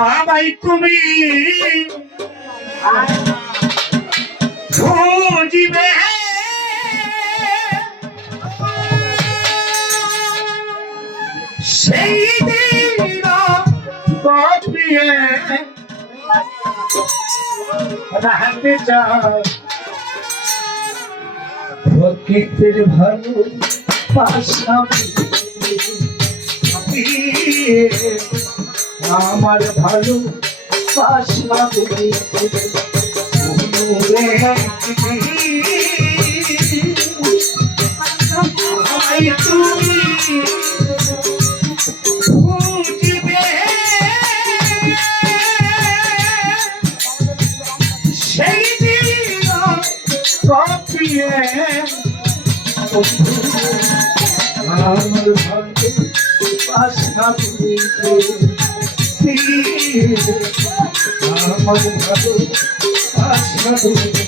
আমায় তুমি খুঁজিবে সেই দিন কপিয়ে রাখতে চাও প্রকৃতির ভালো পাশামি আমার ভালো পাশামি তুমি আমার আশা পুরিতে আমার ভালো আশা খোদা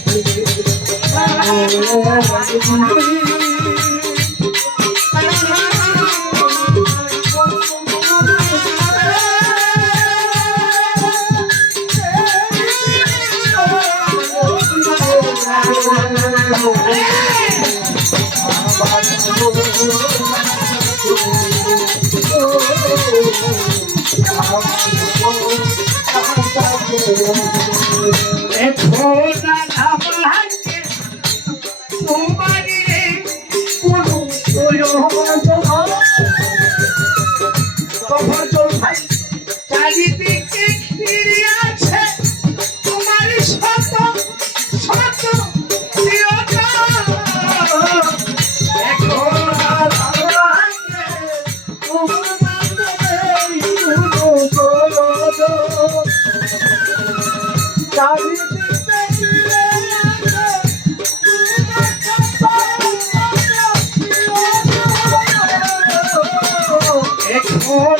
আমাকে তোমারই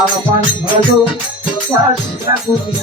কোন প্রয়োজন চারিদিকে ঘিরে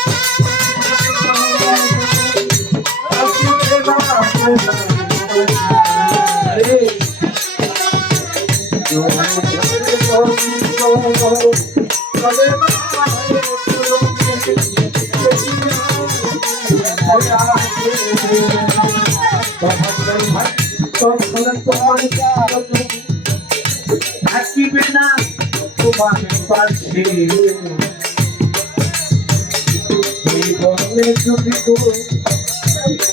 থাকিবে না তোমার পাশে বলে যদি তো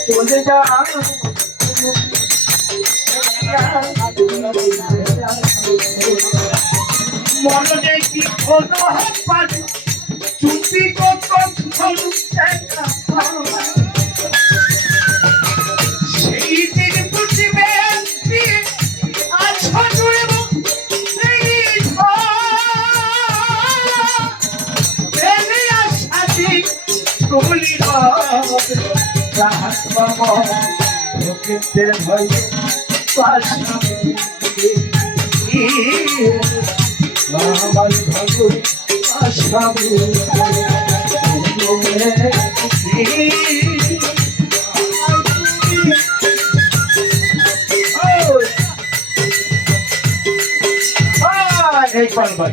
চলে যা মনে কি কোনো পারে চুপি কত সেই দিন বুঝবে রাহাত বাবা ভয় আমার ভালো আসামি এই পাল ভাই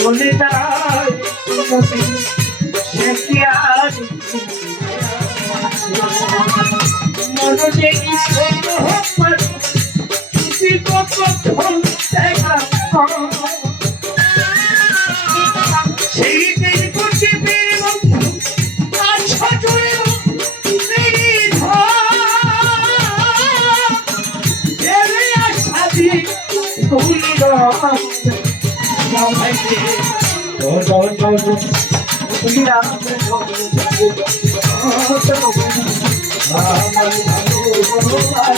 চলে যায়। আমার ভালো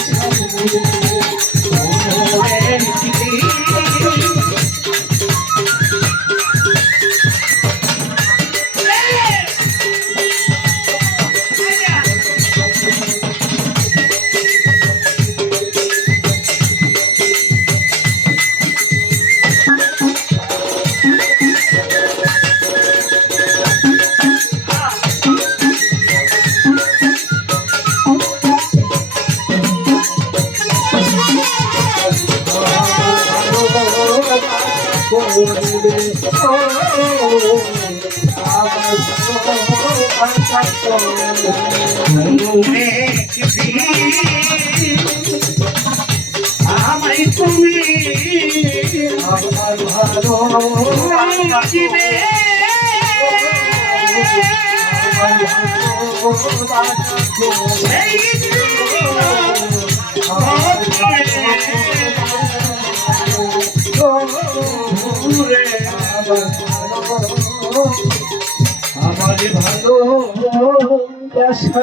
আমায় তুমি আমার ভালো বাসিবে সেই বাসা